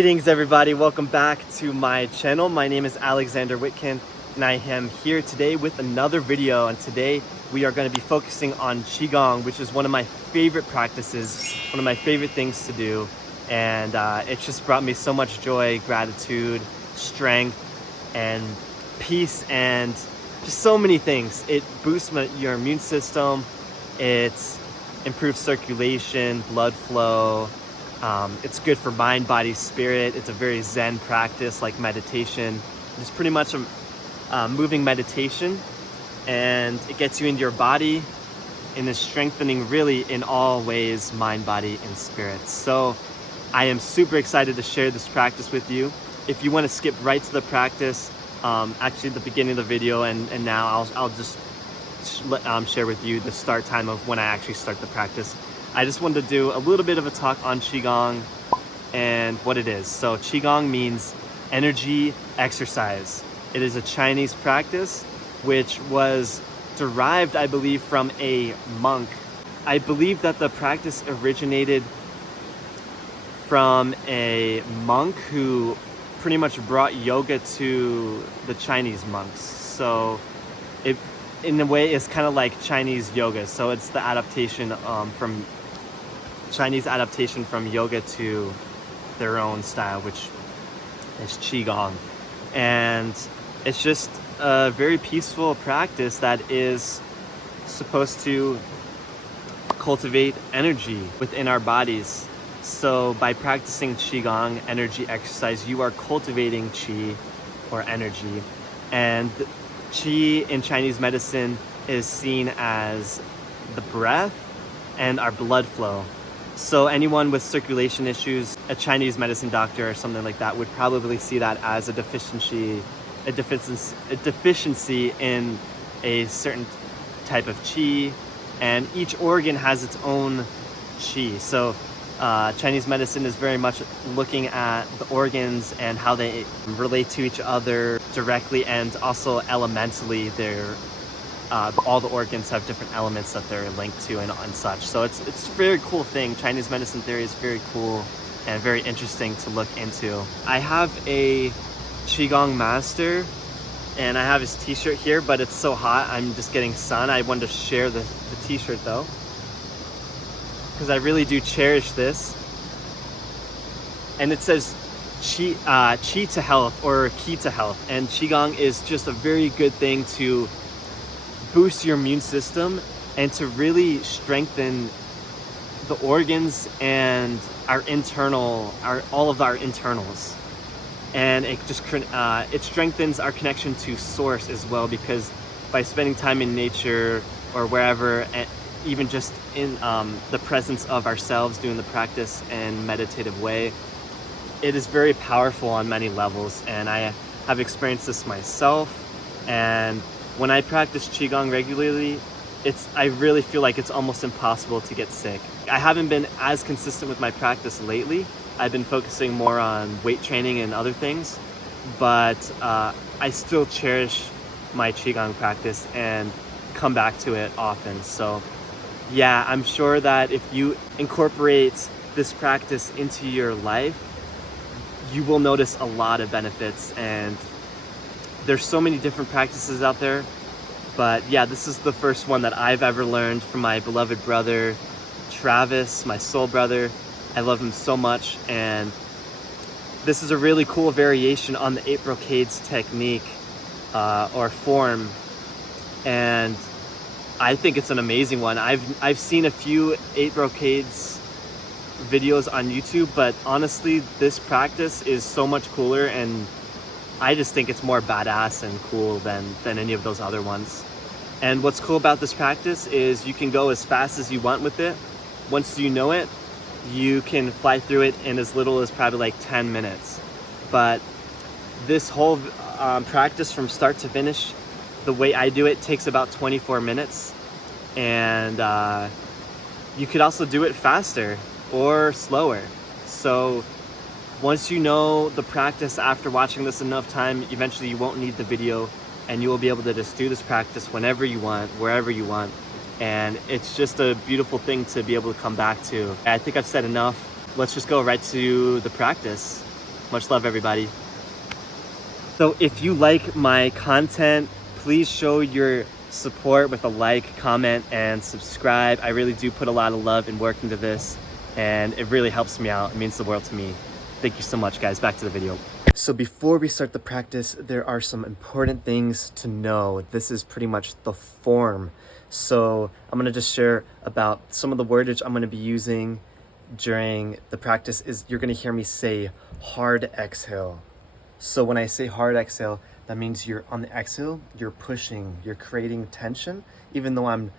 Greetings everybody, welcome back to my channel. My name is Alexander Whitkin and I am here today with another video, and today we are going to be focusing on Qigong, which is one of my favorite practices, one of my favorite things to do, and it's just brought me so much joy, gratitude, strength, and peace, and just so many things. It boosts your immune system, it improves circulation, blood flow. It's good for mind, body, spirit. It's a very Zen practice, like meditation. It's pretty much a moving meditation, and it gets you into your body and is strengthening really in all ways, mind, body, and spirit. So I am super excited to share this practice with you. If you want to skip right to the practice, actually the beginning of the video and now I'll just share with you the start time of when I actually start the practice. I just wanted to do a little bit of a talk on Qigong and what it is. So Qigong means energy exercise. It is a Chinese practice which was derived, I believe, from a monk. I believe that the practice originated from a monk who pretty much brought yoga to the Chinese monks. So it, in a way, is kind of like Chinese yoga. So it's the adaptation from Chinese adaptation from yoga to their own style, which is Qigong. And it's just a very peaceful practice that is supposed to cultivate energy within our bodies. So by practicing Qigong, energy exercise, you are cultivating Qi, or energy. And Qi in Chinese medicine is seen as the breath and our blood flow. So anyone with circulation issues, a Chinese medicine doctor or something like that would probably see that as a deficiency in a certain type of Qi, and each organ has its own Qi. So Chinese medicine is very much looking at the organs and how they relate to each other directly and also elementally. All the organs have different elements that they're linked to and such. So it's a very cool thing. Chinese medicine theory is very cool and very interesting to look into. I have a Qigong master and I have his t-shirt here, but it's so hot I'm just getting sun. I wanted to share the t-shirt though, because I really do cherish this. And it says Qi to health, or Qi to health, and Qigong is just a very good thing to boost your immune system and to really strengthen the organs and all of our internals. And it just it strengthens our connection to source as well, because by spending time in nature or wherever, and even just in the presence of ourselves doing the practice in meditative way, it is very powerful on many levels. And I have experienced this myself, and when I practice Qigong regularly, I really feel like it's almost impossible to get sick. I haven't been as consistent with my practice lately. I've been focusing more on weight training and other things, but I still cherish my Qigong practice and come back to it often. So yeah, I'm sure that if you incorporate this practice into your life, you will notice a lot of benefits. And there's so many different practices out there, but yeah, this is the first one that I've ever learned from my beloved brother, Travis, my soul brother. I love him so much, and this is a really cool variation on the 8 Brocades technique or form, and I think it's an amazing one. I've seen a few 8 Brocades videos on YouTube, but honestly, this practice is so much cooler, and I just think it's more badass and cool than any of those other ones. And what's cool about this practice is you can go as fast as you want with it. Once you know it, you can fly through it in as little as probably like 10 minutes. But this whole practice from start to finish, the way I do it, takes about 24 minutes. And you could also do it faster or slower. So once you know the practice after watching this enough time, eventually you won't need the video and you will be able to just do this practice whenever you want, wherever you want. And it's just a beautiful thing to be able to come back to. I think I've said enough. Let's just go right to the practice. Much love, everybody. So if you like my content, please show your support with a like, comment, and subscribe. I really do put a lot of love and work into this, and it really helps me out. It means the world to me. Thank you so much, guys. Back to the video. So before we start the practice, there are some important things to know. This is pretty much the form. So I'm gonna just share about some of the wordage I'm gonna be using during the practice. Is you're gonna hear me say hard exhale. So when I say hard exhale, that means you're on the exhale, you're pushing, you're creating tension. Even though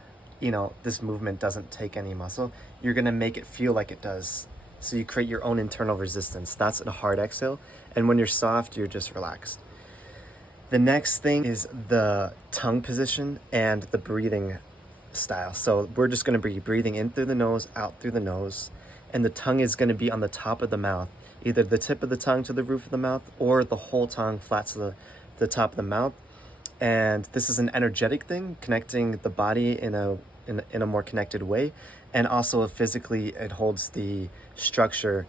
this movement doesn't take any muscle, you're gonna make it feel like it does. So you create your own internal resistance. That's a hard exhale. And when you're soft, you're just relaxed. The next thing is the tongue position and the breathing style. So we're just gonna be breathing in through the nose, out through the nose, and the tongue is gonna be on the top of the mouth. Either the tip of the tongue to the roof of the mouth or the whole tongue flat to the top of the mouth. And this is an energetic thing, connecting the body in a more connected way. And also physically, it holds the structure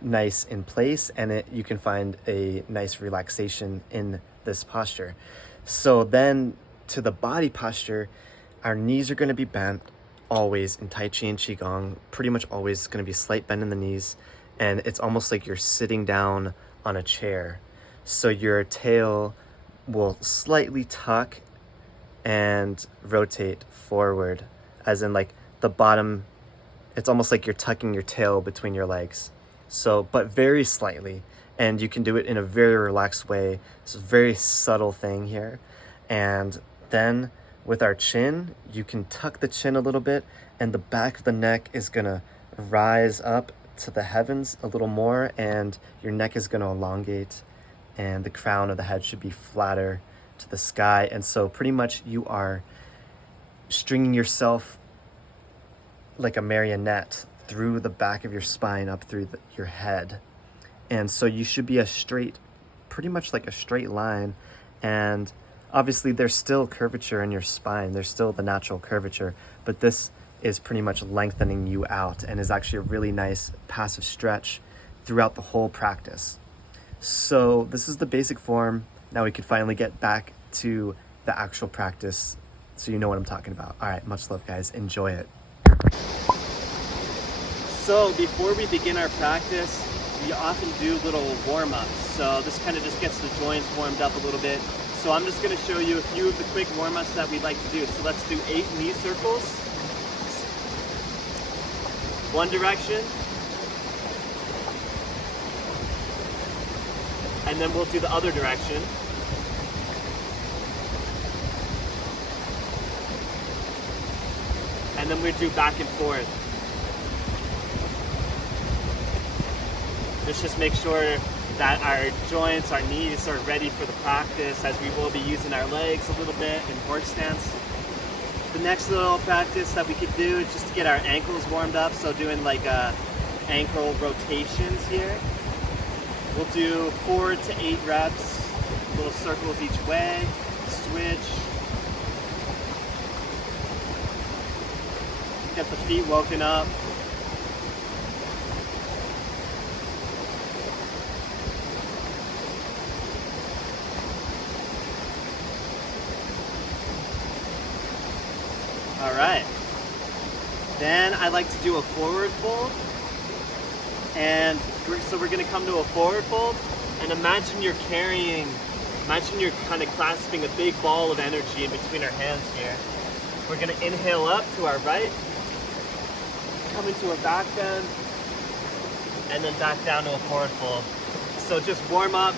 nice in place, and you can find a nice relaxation in this posture. So then to the body posture, our knees are gonna be bent always in Tai Chi and Qigong, pretty much always gonna be a slight bend in the knees. And it's almost like you're sitting down on a chair. So your tail will slightly tuck and rotate forward, as in like the bottom, it's almost like you're tucking your tail between your legs. So, but very slightly, and you can do it in a very relaxed way. It's a very subtle thing here. And then with our chin, you can tuck the chin a little bit, and the back of the neck is gonna rise up to the heavens a little more, and your neck is going to elongate, and the crown of the head should be flatter to the sky. And so pretty much you are stringing yourself like a marionette through the back of your spine up through your head. And so you should be pretty much like a straight line. And obviously there's still curvature in your spine, there's still the natural curvature, but this is pretty much lengthening you out and is actually a really nice passive stretch throughout the whole practice. So this is the basic form. Now we can finally get back to the actual practice so you know what I'm talking about. All right, much love, guys. Enjoy it. So before we begin our practice, we often do little warm-ups. So this kind of just gets the joints warmed up a little bit. So I'm just gonna show you a few of the quick warm-ups that we like to do. So let's do 8 knee circles. One direction, and then we'll do the other direction. And then we do back and forth. Let's just make sure that our joints, our knees are ready for the practice, as we will be using our legs a little bit in horse stance. The next little practice that we could do is just to get our ankles warmed up. So doing like ankle rotations here. We'll do 4 to 8 reps, little circles each way, switch. Get the feet woken up. All right, then I like to do a forward fold. And so we're gonna come to a forward fold, and imagine you're kind of clasping a big ball of energy in between our hands here. We're gonna inhale up to our right, come into a back bend, and then back down to a forward fold. So just warm up,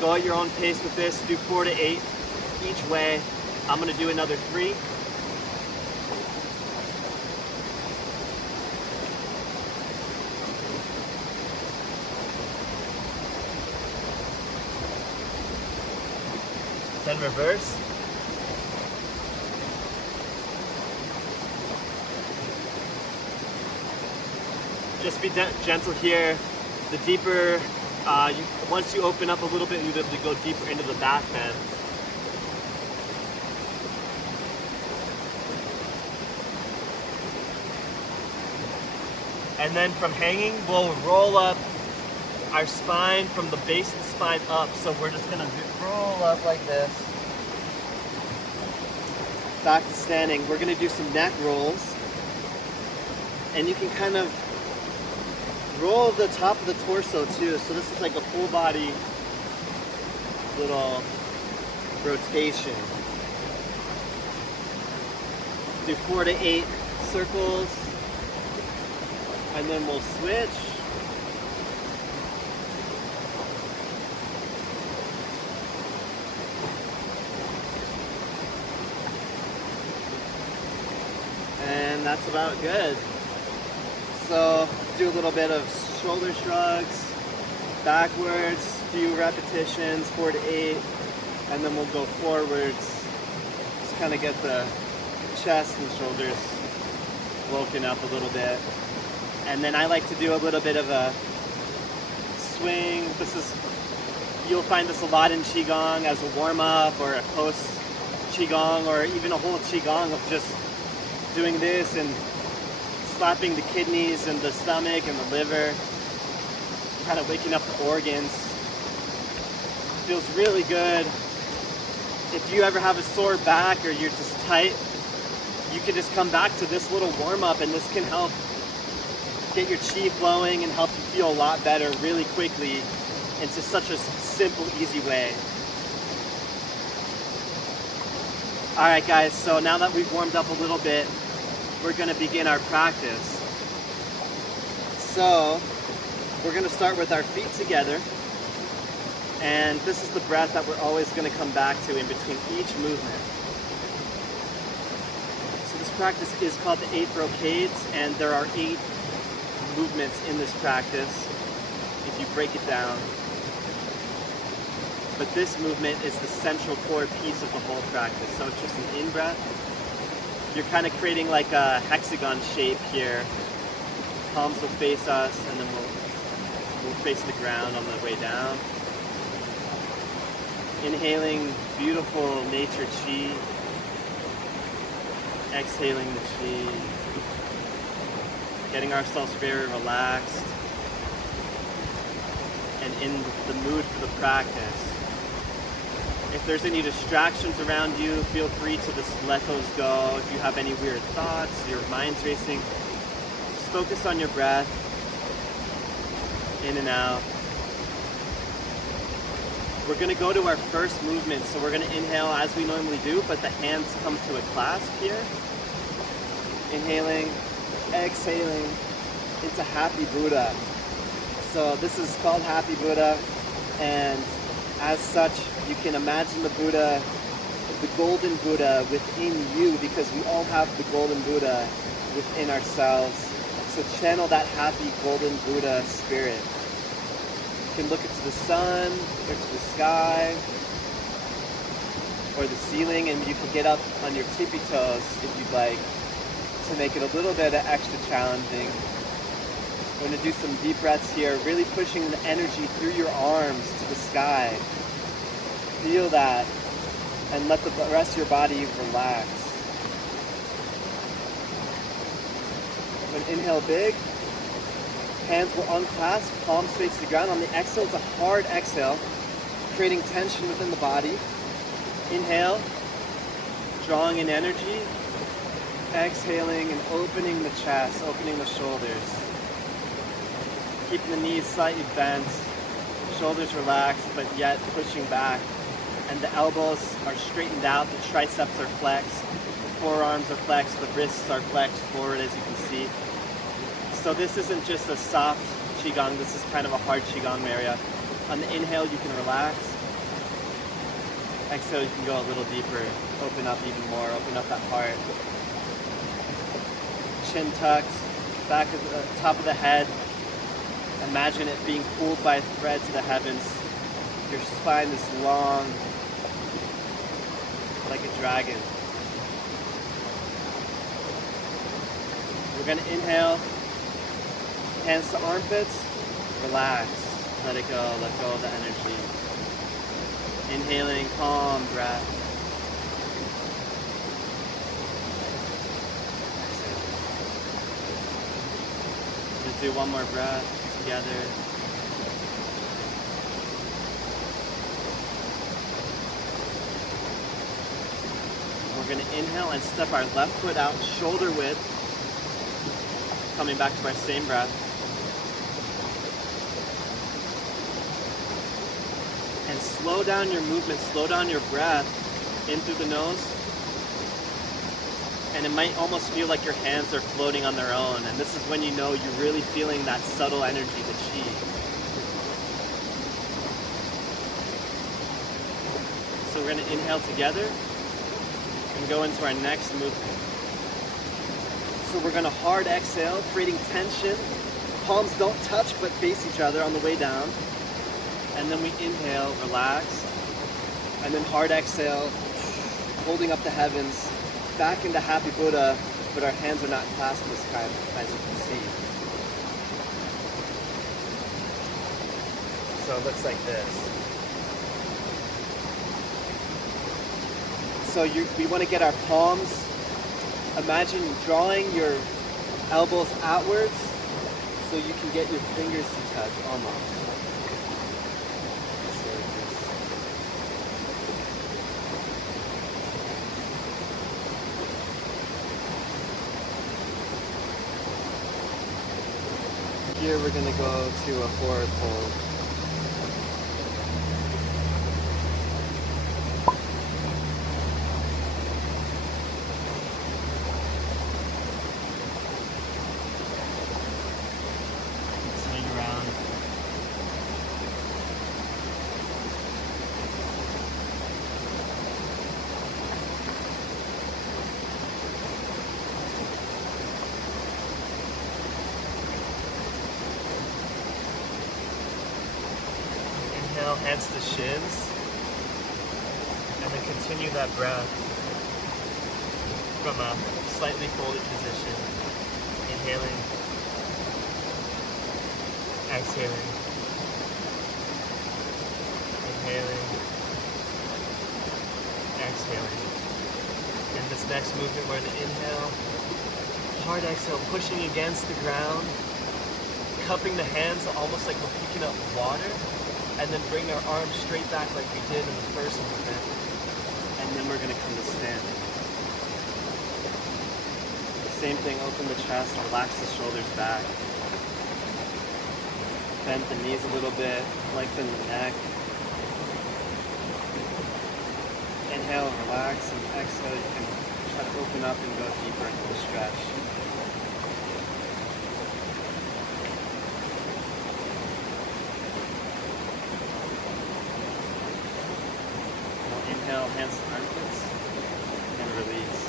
go at your own pace with this, do 4 to 8 each way. I'm gonna do another 3. Then reverse. Just be gentle here. The deeper, once you open up a little bit, you'll be able to go deeper into the back bend. And then from hanging, we'll roll up our spine from the base of the spine up. So we're just gonna roll up like this. Back to standing. We're gonna do some neck rolls. And you can kind of roll the top of the torso too. So this is like a full body little rotation. Do 4 to 8 circles. And then we'll switch. And that's about good. So do a little bit of shoulder shrugs, backwards, few repetitions, 4 to 8, and then we'll go forwards. Just kind of get the chest and shoulders woken up a little bit. And then I like to do a little bit of a swing. You'll find this a lot in Qigong as a warm-up or a post Qigong, or even a whole Qigong of just doing this and slapping the kidneys and the stomach and the liver, kind of waking up the organs. Feels really good. If you ever have a sore back or you're just tight, you can just come back to this little warm-up, and this can help get your chi flowing and help you feel a lot better really quickly. It's just such a simple, easy way. All right, guys, so now that we've warmed up a little bit, we're gonna begin our practice. So we're gonna start with our feet together. And this is the breath that we're always gonna come back to in between each movement. So this practice is called the 8 Brocades, and there are 8 movements in this practice if you break it down. But this movement is the central core piece of the whole practice. So it's just an in-breath. You're kind of creating like a hexagon shape here. Palms will face us, and then we'll face the ground on the way down. Inhaling beautiful nature chi. Exhaling the chi. Getting ourselves very relaxed and in the mood for the practice. If there's any distractions around you, feel free to just let those go. If you have any weird thoughts, your mind's racing, just focus on your breath, in and out. We're going to go to our first movement, so we're going to inhale as we normally do, but the hands come to a clasp here. Inhaling, exhaling into Happy Buddha. So this is called Happy Buddha, and as such, you can imagine the Buddha, the golden Buddha within you, because we all have the golden Buddha within ourselves. So channel that happy golden Buddha spirit. You can look into the sun, or to the sky, or the ceiling, and you can get up on your tippy toes if you'd like, to make it a little bit extra challenging. We're going to do some deep breaths here, really pushing the energy through your arms to the sky. Feel that, and let the rest of your body relax. When inhale big, hands will unclasp, palms face the ground. On the exhale, it's a hard exhale, creating tension within the body. Inhale, drawing in energy. Exhaling and opening the chest, opening the shoulders. Keeping the knees slightly bent, shoulders relaxed, but yet pushing back. And the elbows are straightened out, the triceps are flexed, the forearms are flexed, the wrists are flexed forward, as you can see. So this isn't just a soft Qigong, this is kind of a hard Qigong area. On the inhale, you can relax. Exhale, you can go a little deeper, open up even more, open up that heart. Chin tucked, back of the top of the head. Imagine it being pulled by a thread to the heavens. Your spine is long, like a dragon. We're going to inhale, hands to armpits, relax, let it go, let go of the energy. Inhaling, calm breath. Just do one more breath together. We're going to inhale and step our left foot out, shoulder width, coming back to our same breath. And slow down your movement, slow down your breath in through the nose. And it might almost feel like your hands are floating on their own. And this is when you know you're really feeling that subtle energy, the Qi. So we're going to inhale together and go into our next movement. So we're going to hard exhale, creating tension. Palms don't touch but face each other on the way down. And then we inhale, relax. And then hard exhale, holding up the heavens, back into Happy Buddha, but our hands are not clasped this time, as you can see. So it looks like this. So we want to get our palms, imagine drawing your elbows outwards so you can get your fingers to touch almost. Here we're going to go to a forward fold. Swing around. Inhale, hands to shins, and then continue that breath from a slightly folded position. Inhaling, exhaling, inhaling, exhaling. In this next movement, we're going to inhale, hard exhale, pushing against the ground, cupping the hands almost like we're picking up water. And then bring our arms straight back like we did in the first movement. And then we're going to come to standing. Same thing, open the chest, relax the shoulders back. Bend the knees a little bit, lengthen the neck. Inhale, relax, and exhale, you can try to open up and go deeper into the stretch. Inhale, hands to armpits, and release.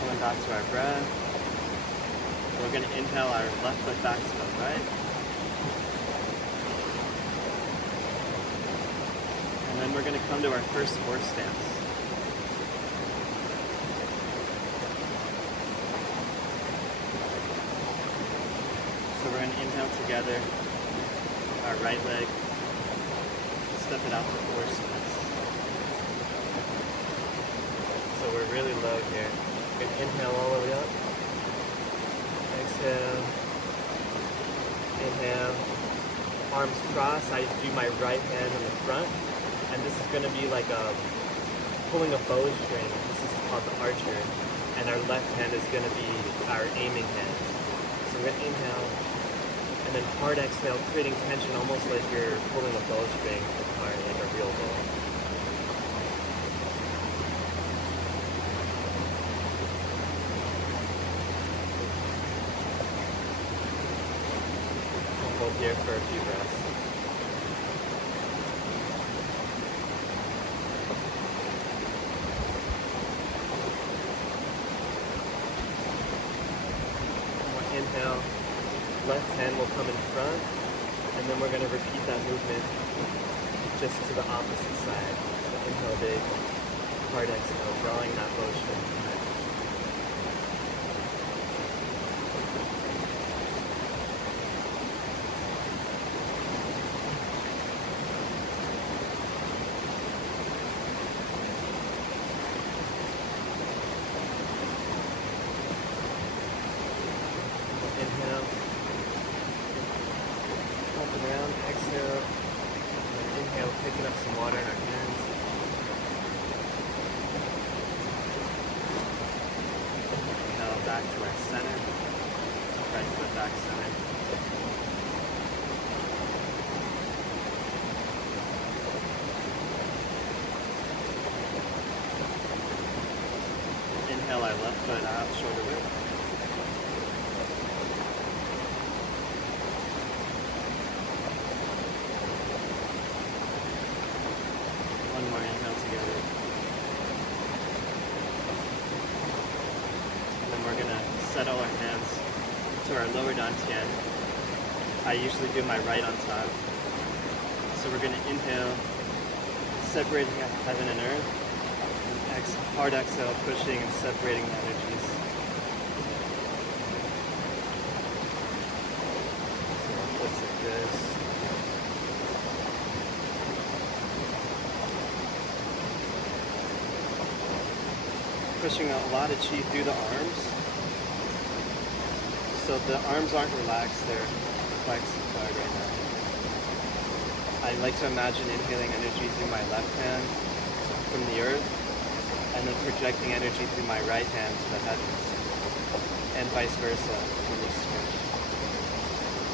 Going back to our breath. We're going to inhale our left foot back to the right. And then we're going to come to our first horse stance. So we're going to inhale together, our right leg, step it out for horse stance. So we're really low here. We're going to inhale all the way up. Exhale. Inhale. Arms crossed. I do my right hand in the front. And this is going to be like pulling a bowstring. This is called the archer. And our left hand is going to be our aiming hand. So we're going to inhale. And then hard exhale, creating tension almost like you're pulling a bowstring apart, like a real bow. We'll hold here for a few breaths. Inhale. Left hand will come in front, and then we're going to repeat that movement just to the opposite side. Inhale big, hard exhale, drawing that bowstring. Inhale. Up and down, exhale, water in our hands. Now back to our center. Right foot back center. Inhale our left foot out, shoulder width. One more inhale together. And then we're gonna settle our hands to our lower dantian. I usually do my right on top. So we're gonna inhale, separating heaven and earth. And hard exhale, pushing and separating the energies. Looks like this. Pushing a lot of Qi through the arms. So the arms aren't relaxed, they're flexed hard right now. I like to imagine inhaling energy through my left hand from the earth, and then projecting energy through my right hand to the heavens, and vice versa when we switch.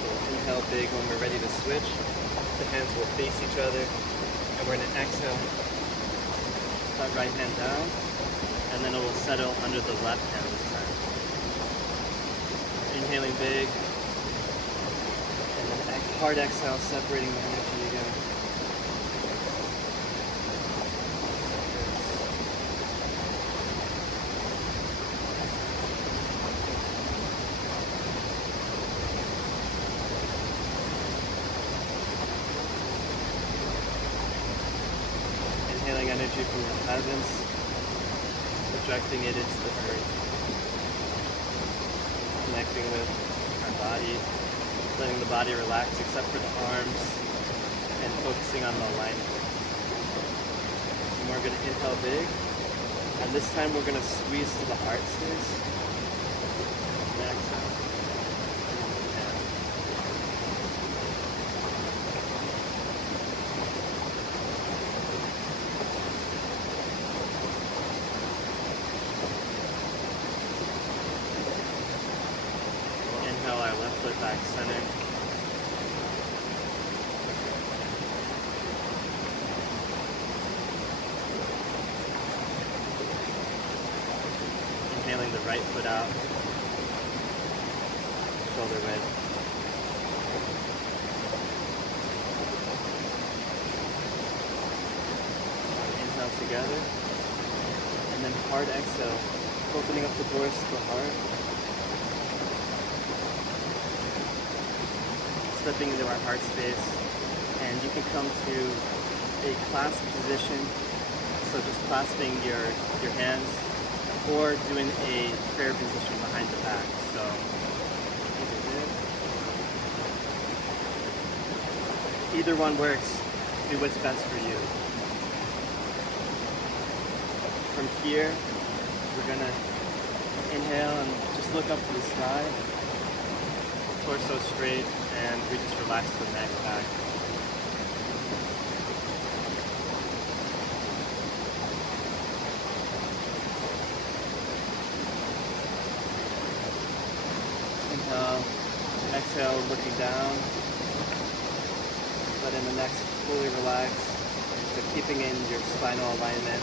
So inhale big when we're ready to switch. The hands will face each other, and we're going to exhale that right hand down, and then it will settle under the left hand this time. Inhaling big, and then hard exhale, separating the energy again. Inhaling energy from the heavens, projecting it into the earth, connecting with our body, letting the body relax except for the arms, and focusing on the alignment. And we're going to inhale big, and this time we're going to squeeze to the heart space. And exhale. Inhale our left foot back center. Inhaling the right foot out, shoulder width. Inhale together, and then hard exhale, opening up the doors to the heart. Stepping into our heart space, and you can come to a clasped position, so just clasping your hands, or doing a prayer position behind the back. So either one works. Do what's best for you. From here, we're gonna inhale and just look up to the sky. Torso straight, and we just relax the neck back. Inhale, exhale, looking down. Let in the next fully relax, but keeping in your spinal alignment.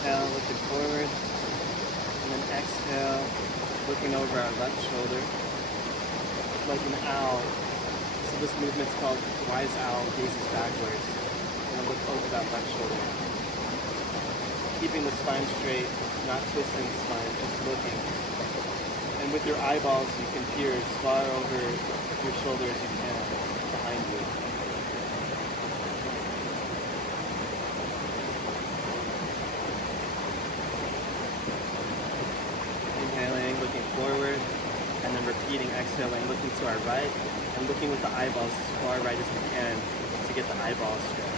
Inhale, looking forward, and then exhale, looking over our left shoulder, like an owl. So this movement's called Wise Owl Gazes Backwards, and look over that left shoulder. Keeping the spine straight, not twisting the spine, just looking. And with your eyeballs, you can peer as far over your shoulder as you can, behind you. Inhaling, looking forward, and then repeating, exhaling, looking to our right, and looking with the eyeballs as far right as we can to get the eyeballs stretched.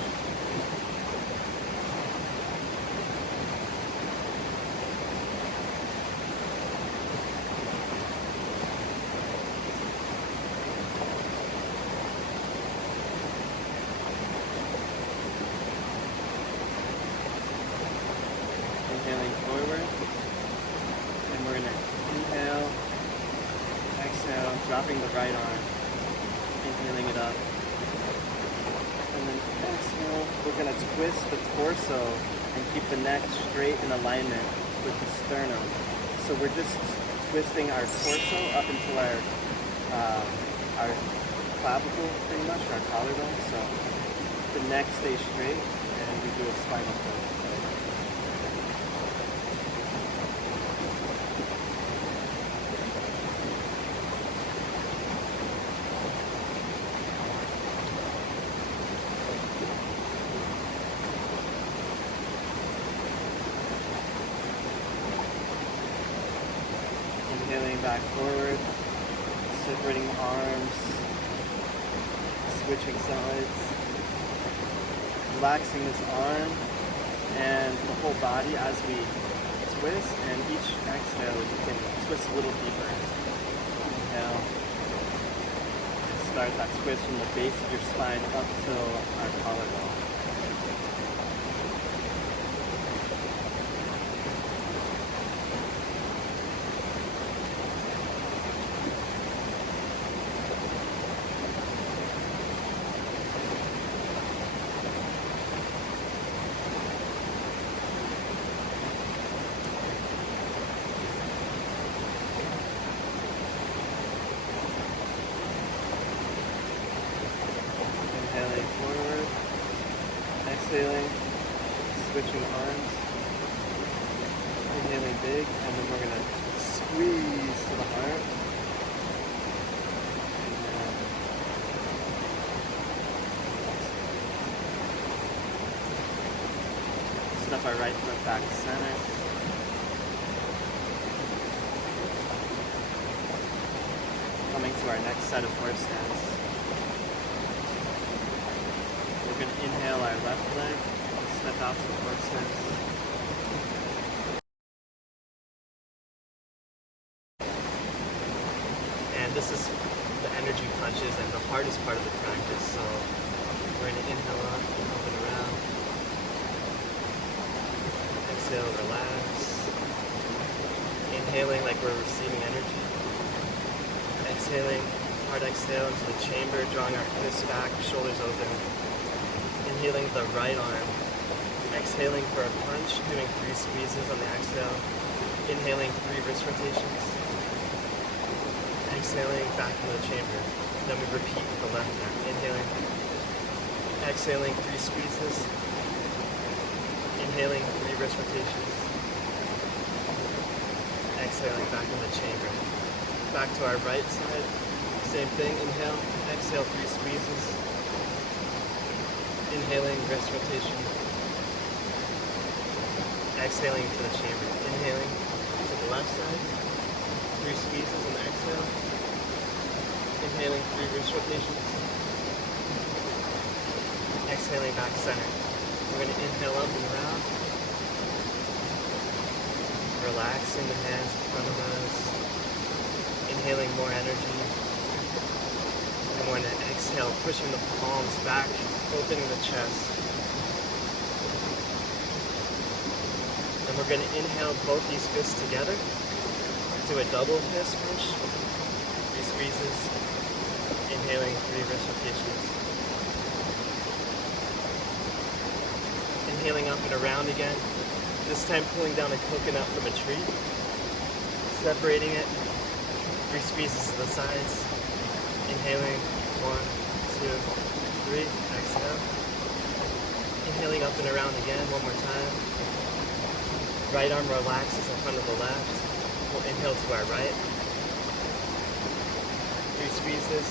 exhale, dropping the right arm, inhaling it up. And then exhale, we're gonna twist the torso and keep the neck straight in alignment with the sternum. So we're just twisting our torso up until our clavicle pretty much, our collarbone. So the neck stays straight and we do a spinal twist. Inhaling back forward, separating arms, switching sides, relaxing this arm and the whole body as we twist, and each exhale you can twist a little deeper. Inhale, and start that twist from the base of your spine up till our collarbone. Inhaling forward, exhaling, switching arms, inhaling big, and then we're going to squeeze to the heart. Step our right foot back to center. Coming to our next set of horse stance. We're going to inhale our left leg, step out to the horse stance. And this is the energy punches and the hardest part of the practice. So we're going to inhale up and around. Exhale, relax. Inhaling like we're receiving energy. Exhaling, hard exhale into the chamber, drawing our fists back, shoulders open. Inhaling the right arm. Exhaling for a punch, doing 3 squeezes on the exhale. Inhaling 3 wrist rotations. Exhaling back into the chamber. Then we repeat with the left arm. Inhaling. Exhaling 3 squeezes. Inhaling 3 wrist rotations. Exhaling back in the chamber. Back to our right side. Same thing. Inhale. Exhale 3 squeezes. Inhaling wrist rotation. Exhaling to the chamber. Inhaling to the left side. 3 squeezes on the exhale. Inhaling 3 wrist rotations. Exhaling back center. We're going to inhale up and around. Relaxing the hands in front of us. Inhaling more energy. And we're going to exhale, pushing the palms back, opening the chest. And we're going to inhale both these fists together. Do a double fist punch. 3 squeezes. Inhaling 3 wrist rotations. Inhaling up and around again. This time pulling down a coconut from a tree. Separating it. 3 squeezes to the sides. Inhaling. 1, 2, 3. Exhale. Inhaling up and around again. One more time. Right arm relaxes in front of the left. We'll inhale to our right. 3 squeezes.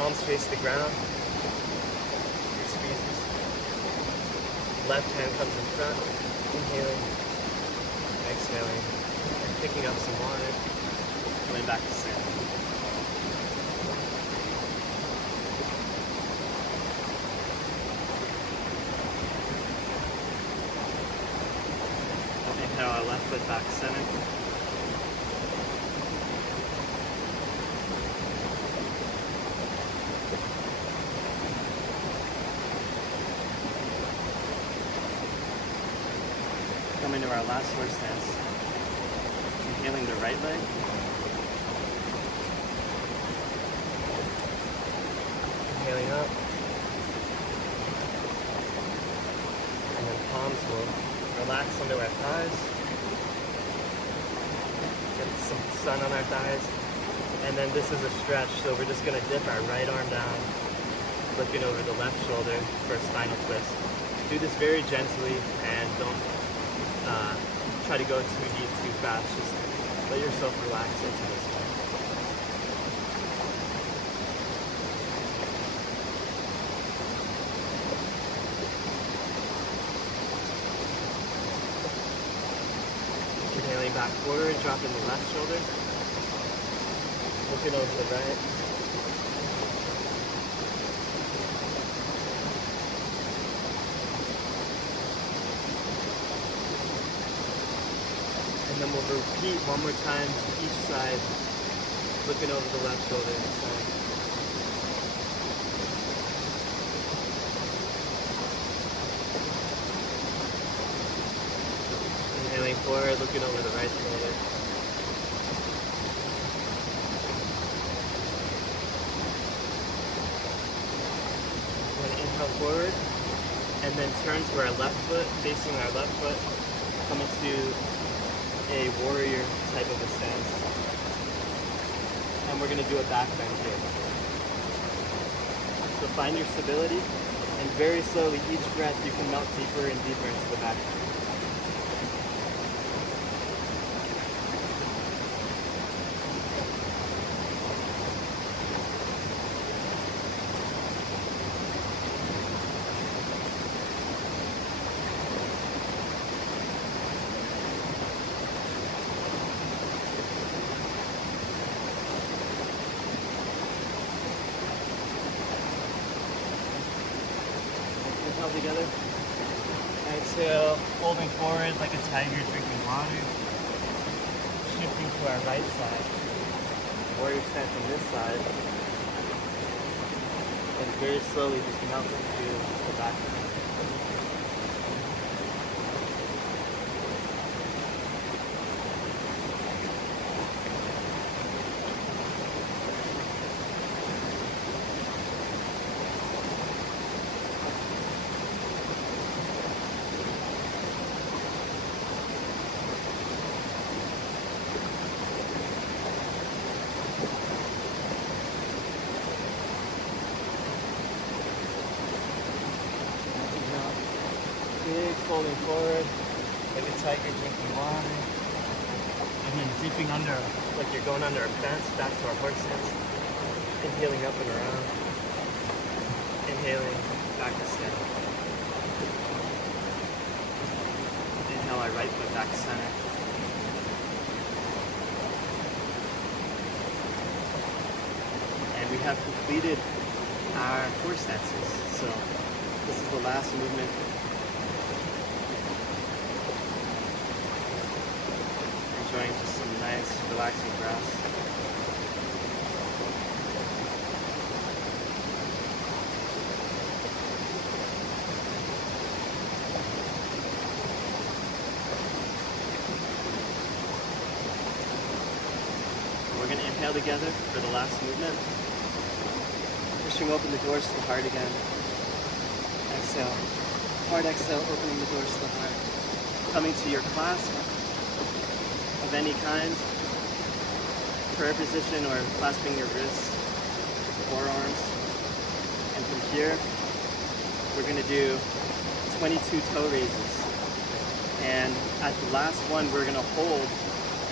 Palms face the ground. 3 squeezes. Left hand comes in front. Inhaling. Exhaling. And picking up some water. Coming back to center. Inhale our left foot back to center. Coming to our last horse stance. Inhaling the right leg. Inhaling up. And then palms will relax under our thighs. Get some sun on our thighs. And then this is a stretch, so we're just gonna dip our right arm down, looking over the left shoulder for a spinal twist. Do this very gently and don't try to go too deep, too fast. Just let yourself relax into this one. Inhaling back forward, dropping the left shoulder. Looking over the right. And then we'll repeat one more time each side, looking over the left shoulder and side. Inhaling forward, looking over the right shoulder. Inhale forward, and then turn to our left foot, facing our left foot, coming to a warrior type of a stance. And we're going to do a back bend here. So find your stability, and very slowly, each breath, you can melt deeper and deeper into the back bend. Together. Exhale, folding forward like a tiger drinking water. Shifting to our right side. Warrior stance on this side. And very slowly just melt into the back. Big folding forward, like a tiger drinking water. And then dipping under, like you're going under a fence, back to our horse stance. Inhaling up and around. Inhaling, back to center. Inhale our right foot back to center. And we have completed our horse stances. So this is the last movement. Enjoying just some nice, relaxing breaths. We're going to inhale together for the last movement. Pushing open the doors to the heart again. Exhale. Hard exhale, opening the doors to the heart. Coming to your clasp of any kind, prayer position or clasping your wrists, forearms. And from here, we're going to do 22 toe raises. And at the last one, we're going to hold.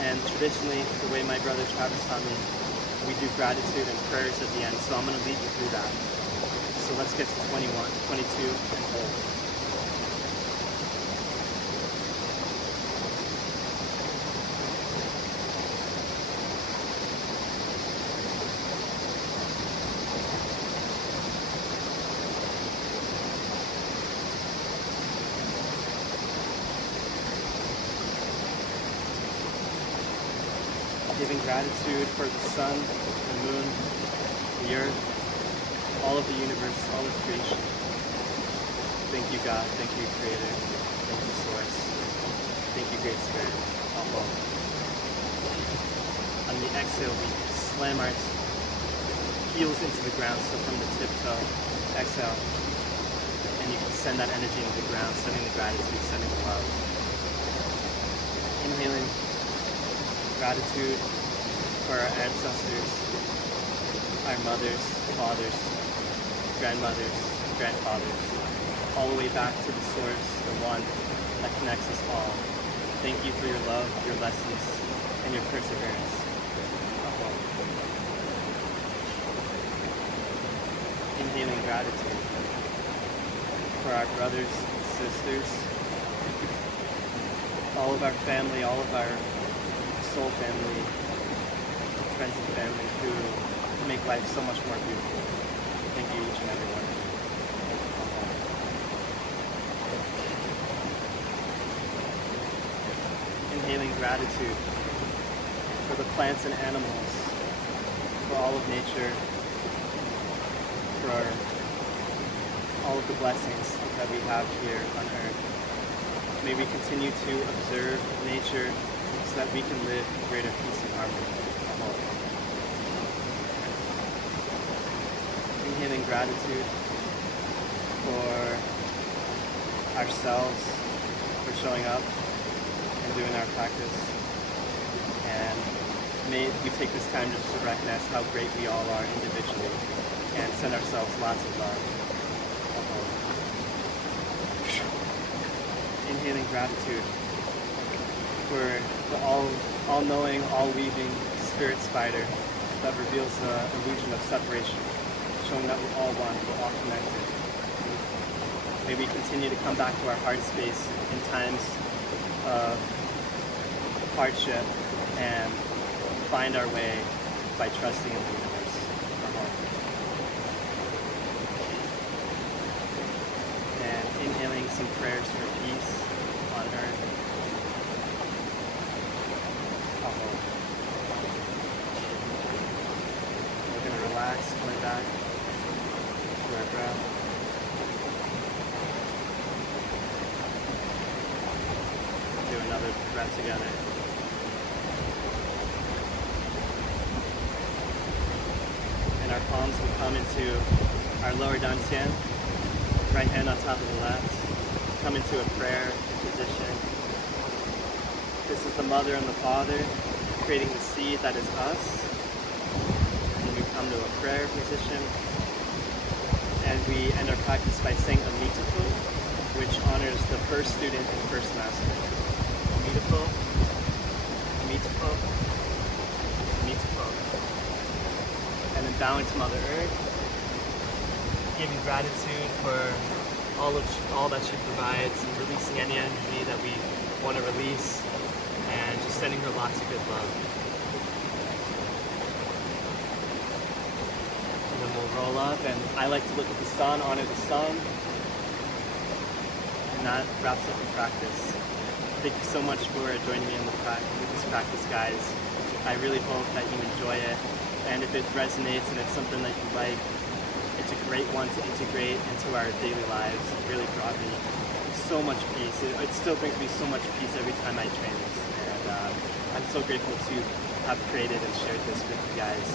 And traditionally, the way my brother Travis taught me, we do gratitude and prayers at the end. So I'm going to lead you through that. So let's get to 21, 22, and hold. Giving gratitude for the sun, the moon, the earth, all of the universe, all of creation. Thank you, God. Thank you, Creator. Thank you, Source. Thank you, Great Spirit. All. On the exhale, we slam our heels into the ground. So from the tiptoe, exhale. And you can send that energy into the ground, sending the gratitude, sending the love. Inhaling gratitude for our ancestors, our mothers, fathers, grandmothers, grandfathers, all the way back to the source, the one that connects us all. Thank you for your love, your lessons, and your perseverance. Inhaling gratitude for our brothers, sisters, all of our family, all of our soul family, friends and family who make life so much more beautiful. Thank you, each and every one. Inhaling gratitude for the plants and animals, for all of nature, for all of the blessings that we have here on earth. May we continue to observe nature so that we can live in greater peace and harmony. Inhaling gratitude for ourselves, for showing up and doing our practice. And may we take this time just to recognize how great we all are individually and send ourselves lots of love. Inhaling gratitude for the all-knowing, all-weaving spirit spider that reveals the illusion of separation, showing that we're all one, we're all connected. May we continue to come back to our heart space in times of hardship and find our way by trusting in the universe. And inhaling some prayers for peace on earth. We're going to relax, coming back to our breath. Do another breath together. And our palms will come into our lower dantian, right hand on top of the left. Come into a prayer position. This is the mother and the father creating the seed that is us. And we come to a prayer position. And we end our practice by saying a mitapo, which honors the first student and first master. Mitapo, mitapo, mitapo. And then bowing to Mother Earth, giving gratitude for all that she provides, and releasing any energy that we want to release, and just sending her lots of good love. And then we'll roll up, and I like to look at the sun, honor the sun, and that wraps up the practice. Thank you so much for joining me in with this practice, guys. I really hope that you enjoy it, and if it resonates and it's something that you like, it's a great one to integrate into our daily lives. It really brought me so much peace. It still brings me so much peace every time I train this. And I'm so grateful to have created and shared this with you guys.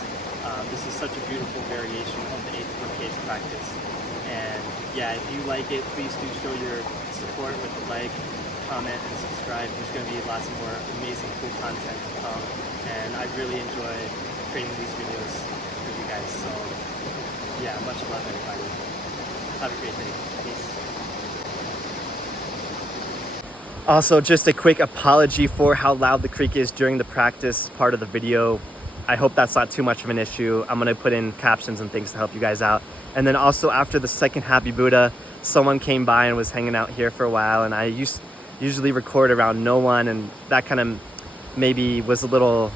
This is such a beautiful variation of the 8th Brocades practice. And yeah, if you like it, please do show your support with a like, comment, and subscribe. There's going to be lots more amazing, cool content to come. And I really enjoy creating these videos with you guys. So yeah, much love, everybody. Have a great day. Peace. Also, just a quick apology for how loud the creek is during the practice part of the video. I hope that's not too much of an issue. I'm gonna put in captions and things to help you guys out. And then also after the second Happy Buddha, someone came by and was hanging out here for a while, and I usually record around no one, and that kind of maybe was a little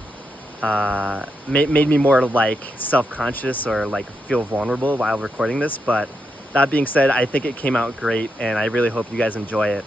made me more like self-conscious or like feel vulnerable while recording this. But that being said, I think it came out great, and I really hope you guys enjoy it.